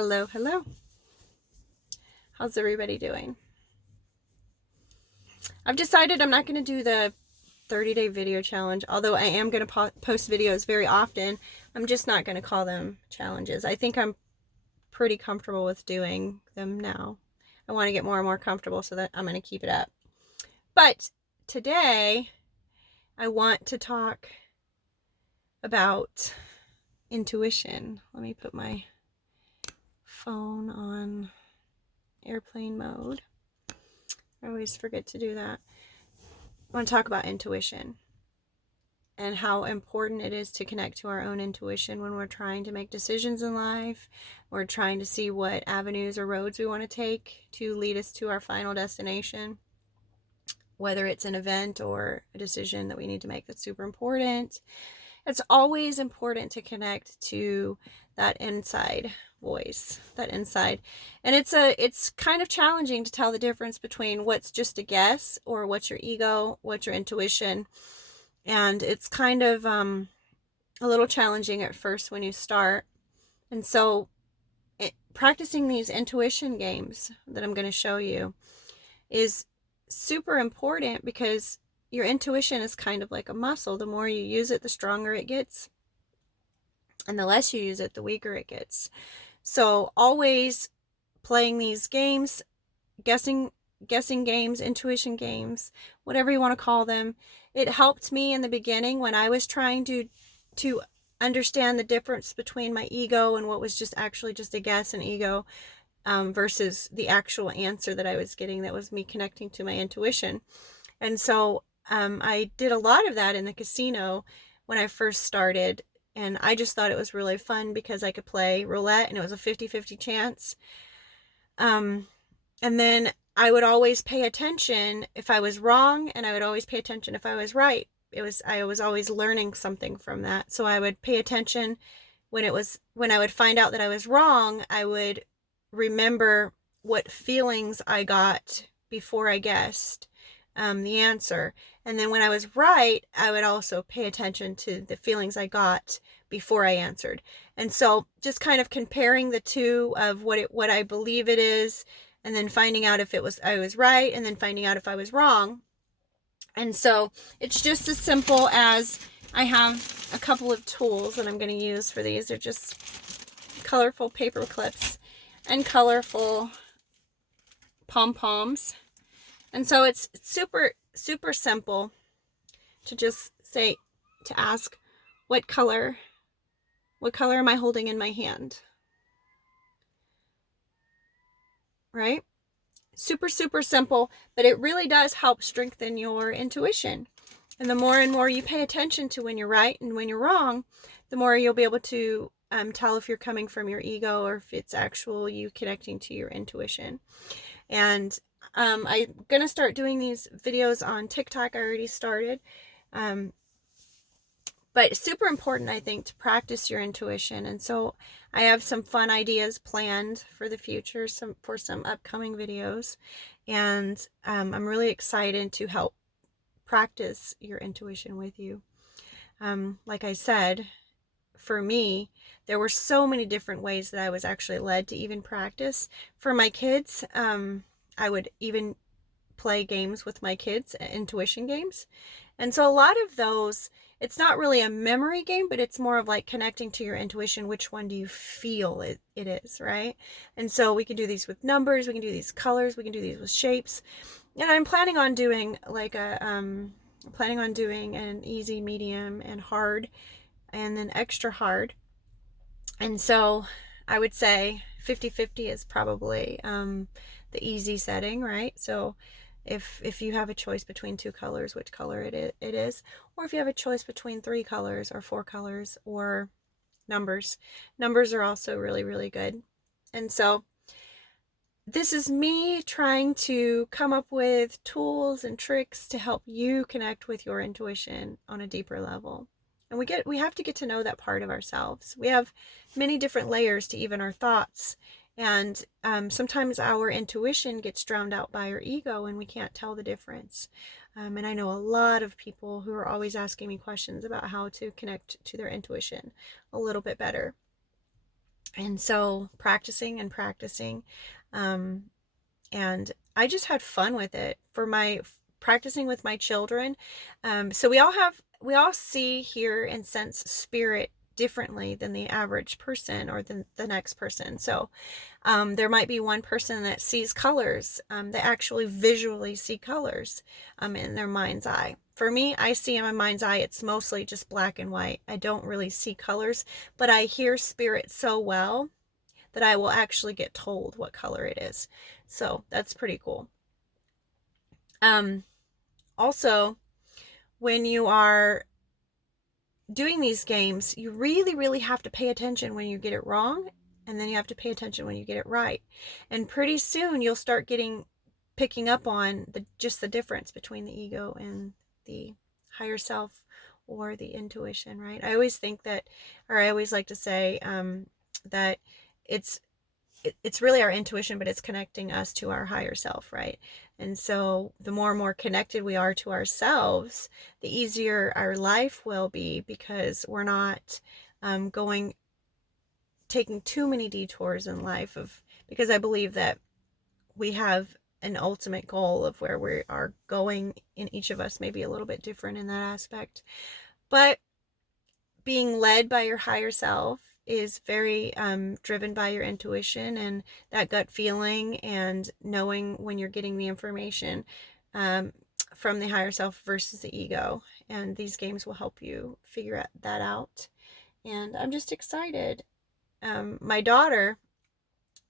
Hello, hello. How's everybody doing? I've decided I'm not going to do the 30-day video challenge, although I am going to post videos very often. I'm just not going to call them challenges. I think I'm pretty comfortable with doing them now. I want to get more and more comfortable, so that I'm going to keep it up. But today, I want to talk about intuition. Let me put my phone on airplane mode. I always forget to do that. I want to talk about intuition and how important it is to connect to our own intuition when we're trying to make decisions in life. We're trying to see what avenues or roads we want to take to lead us to our final destination, whether it's an event or a decision that we need to make that's super important. It's always important to connect to that inside voice, that inside. And it's kind of challenging to tell the difference between what's just a guess or what's your ego, what's your intuition. And it's kind of a little challenging at first when you start. And so practicing these intuition games that I'm going to show you is super important, because your intuition is kind of like a muscle. The more you use it, the stronger it gets. And the less you use it, the weaker it gets. So always playing these games, guessing games, intuition games, whatever you want to call them. It helped me in the beginning when I was trying to understand the difference between my ego and what was just actually just a guess and ego, versus the actual answer that I was getting that was me connecting to my intuition. And so I did a lot of that in the casino when I first started. And I just thought it was really fun because I could play roulette and it was a 50-50 chance. And then I would always pay attention if I was wrong, and I would always pay attention if I was right. I was always learning something from that. So I would pay attention when I would find out that I was wrong. I would remember what feelings I got before I guessed the answer. And then when I was right, I would also pay attention to the feelings I got before I answered. And so just kind of comparing the two of what I believe it is, and then finding out if I was right, and then finding out if I was wrong. And so it's just as simple as I have a couple of tools that I'm going to use for these. They're just colorful paper clips and colorful pom-poms. And so it's super, super simple to just ask, what color am I holding in my hand? Right? Super, super simple, but it really does help strengthen your intuition. And the more and more you pay attention to when you're right and when you're wrong, the more you'll be able to tell if you're coming from your ego or if it's actual you connecting to your intuition. And I'm going to start doing these videos on TikTok. I already started. But it's super important, I think, to practice your intuition. And so I have some fun ideas planned for the future, for some upcoming videos. And I'm really excited to help practice your intuition with you. Like I said, for me, there were so many different ways that I was actually led to even practice. For my kids, I would even play games with my kids, intuition games. And so a lot of those, it's not really a memory game, but it's more of like connecting to your intuition. Which one do you feel it is, right? And so we can do these with numbers, we can do these colors, we can do these with shapes. And I'm planning on doing an easy, medium, and hard, and then extra hard. And so I would say 50-50 is probably the easy setting, right? So if you have a choice between two colors, which color it is, or if you have a choice between 3 colors or 4 colors or numbers. Numbers are also really, really good. And so this is me trying to come up with tools and tricks to help you connect with your intuition on a deeper level. And we have to get to know that part of ourselves. We have many different layers to even our thoughts. And sometimes our intuition gets drowned out by our ego and we can't tell the difference. And I know a lot of people who are always asking me questions about how to connect to their intuition a little bit better. And so practicing and practicing. And I just had fun with it for my practicing with my children. So we all see, hear, and sense spirit differently than the average person or than the next person. So there might be one person that sees colors, that actually visually see colors in their mind's eye. For me, I see in my mind's eye, it's mostly just black and white. I don't really see colors, but I hear spirit so well that I will actually get told what color it is. So that's pretty cool. Also, when you are doing these games, you really, really have to pay attention when you get it wrong, and then you have to pay attention when you get it right. And pretty soon you'll start picking up on just the difference between the ego and the higher self or the intuition, right? I always think that, or I always like to say that it's really our intuition, but it's connecting us to our higher self, right? And so the more and more connected we are to ourselves, the easier our life will be, because we're not taking too many detours in life, because I believe that we have an ultimate goal of where we are going, in each of us may be a little bit different in that aspect. But being led by your higher self is very driven by your intuition and that gut feeling, and knowing when you're getting the information from the higher self versus the ego. And these games will help you figure that out. And I'm just excited.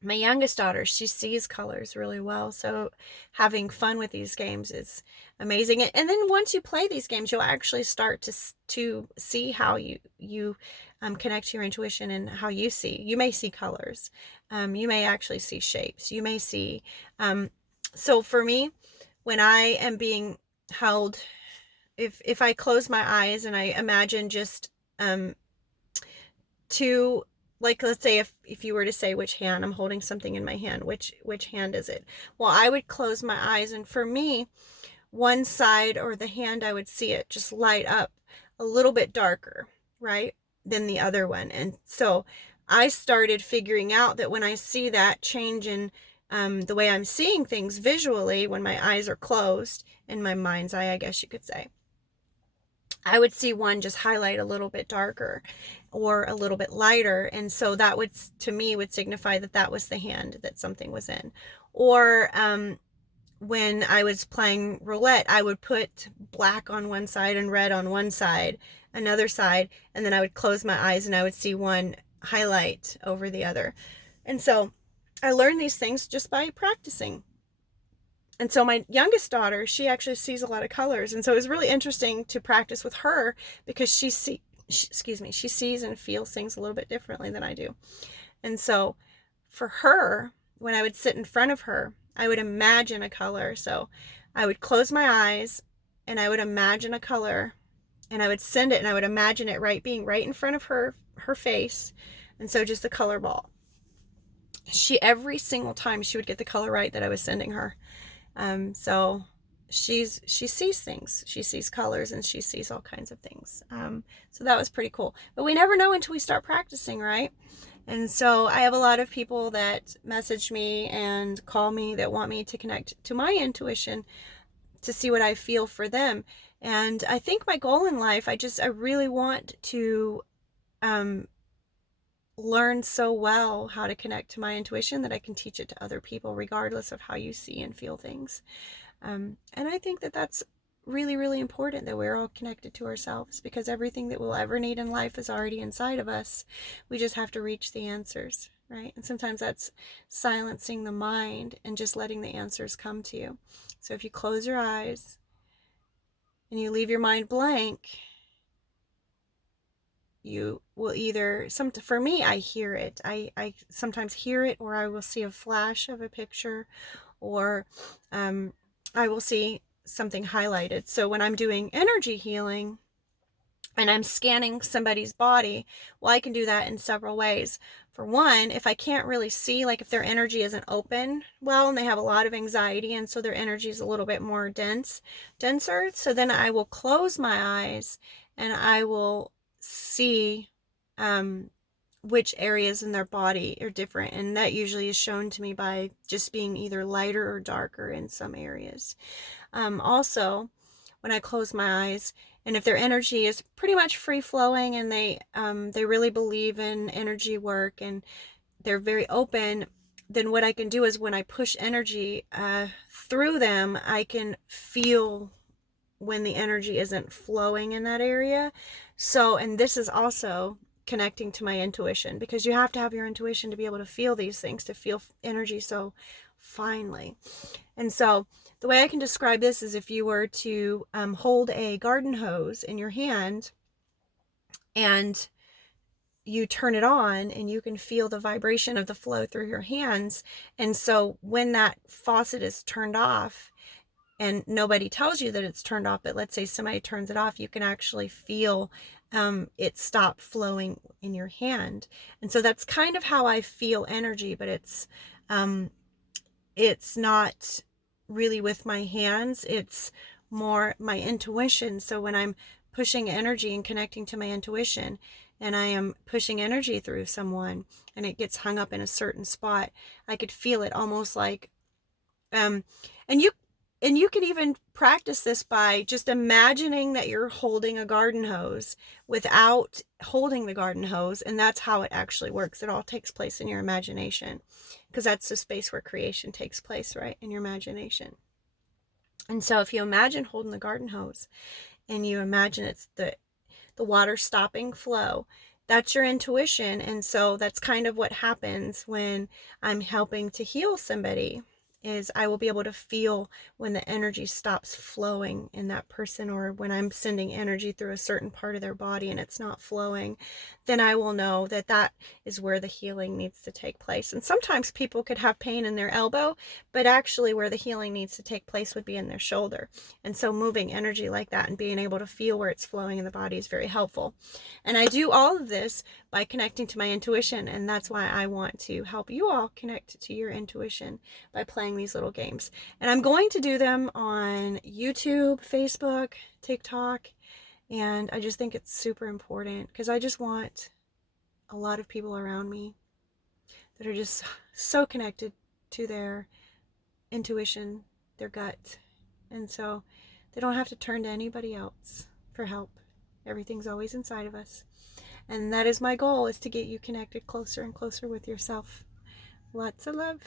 My youngest daughter, she sees colors really well. So having fun with these games is amazing. And then once you play these games, you'll actually start to see how you connect to your intuition and how you see. You may see colors. You may actually see shapes. You may see. So for me, when I am being held, if I close my eyes and I imagine just two, like, let's say if you were to say which hand, I'm holding something in my hand, which hand is it? Well, I would close my eyes, and for me, one side or the hand, I would see it just light up a little bit darker, right, than the other one. And so I started figuring out that when I see that change in the way I'm seeing things visually, when my eyes are closed, in my mind's eye, I guess you could say, I would see one just highlight a little bit darker or a little bit lighter. And so that would, to me, would signify that that was the hand that something was in. Or when I was playing roulette, I would put black on one side and red on one side, another side, and then I would close my eyes and I would see one highlight over the other. And so I learned these things just by practicing. And so my youngest daughter, she actually sees a lot of colors. And so it was really interesting to practice with her, because she sees and feels things a little bit differently than I do. And so for her, when I would sit in front of her, I would imagine a color. So I would close my eyes and I would imagine a color, and I would send it, and I would imagine it being right in front of her face. And so just a color ball. Every single time she would get the color right that I was sending her. So she sees things, she sees colors, and she sees all kinds of things. So that was pretty cool, but we never know until we start practicing, right? And so I have a lot of people that message me and call me that want me to connect to my intuition to see what I feel for them. And I think my goal in life, I really want to, learn so well how to connect to my intuition that I can teach it to other people, regardless of how you see and feel things. And I think that that's really, really important, that we're all connected to ourselves, because everything that we'll ever need in life is already inside of us. We just have to reach the answers, right? And sometimes that's silencing the mind and just letting the answers come to you. So if you close your eyes and you leave your mind blank, you will for me, I hear it. I sometimes hear it, or I will see a flash of a picture, or I will see something highlighted. So when I'm doing energy healing and I'm scanning somebody's body, well, I can do that in several ways. For one, if I can't really see, like if their energy isn't open well and they have a lot of anxiety, and so their energy is a little bit more denser, so then I will close my eyes and I will see which areas in their body are different, and that usually is shown to me by just being either lighter or darker in some areas. Also, when I close my eyes, and if their energy is pretty much free flowing, and they really believe in energy work, and they're very open, then what I can do is when I push energy through them, I can feel when the energy isn't flowing in that area. So, and this is also connecting to my intuition, because you have to have your intuition to be able to feel these things, to feel energy so finely. And so the way I can describe this is if you were to hold a garden hose in your hand and you turn it on, and you can feel the vibration of the flow through your hands. And so when that faucet is turned off, and nobody tells you that it's turned off, but let's say somebody turns it off, you can actually feel it stop flowing in your hand. And so that's kind of how I feel energy, but it's not really with my hands, it's more my intuition. So when I'm pushing energy and connecting to my intuition, and I am pushing energy through someone, and it gets hung up in a certain spot, I could feel it almost like and you can even practice this by just imagining that you're holding a garden hose without holding the garden hose, and that's how it actually works. It all takes place in your imagination, because that's the space where creation takes place, right? In your imagination. And so if you imagine holding the garden hose, and you imagine it's the water stopping flow, that's your intuition. And so that's kind of what happens when I'm helping to heal somebody, is I will be able to feel when the energy stops flowing in that person, or when I'm sending energy through a certain part of their body and it's not flowing, then I will know that that is where the healing needs to take place. And sometimes people could have pain in their elbow, but actually where the healing needs to take place would be in their shoulder. And so moving energy like that and being able to feel where it's flowing in the body is very helpful. And I do all of this by connecting to my intuition, and that's why I want to help you all connect to your intuition by playing these little games. And I'm going to do them on YouTube, Facebook, TikTok, and I just think it's super important, because I just want a lot of people around me that are just so connected to their intuition, their gut, and so they don't have to turn to anybody else for help. Everything's always inside of us. And that is my goal, is to get you connected closer and closer with yourself. Lots of love.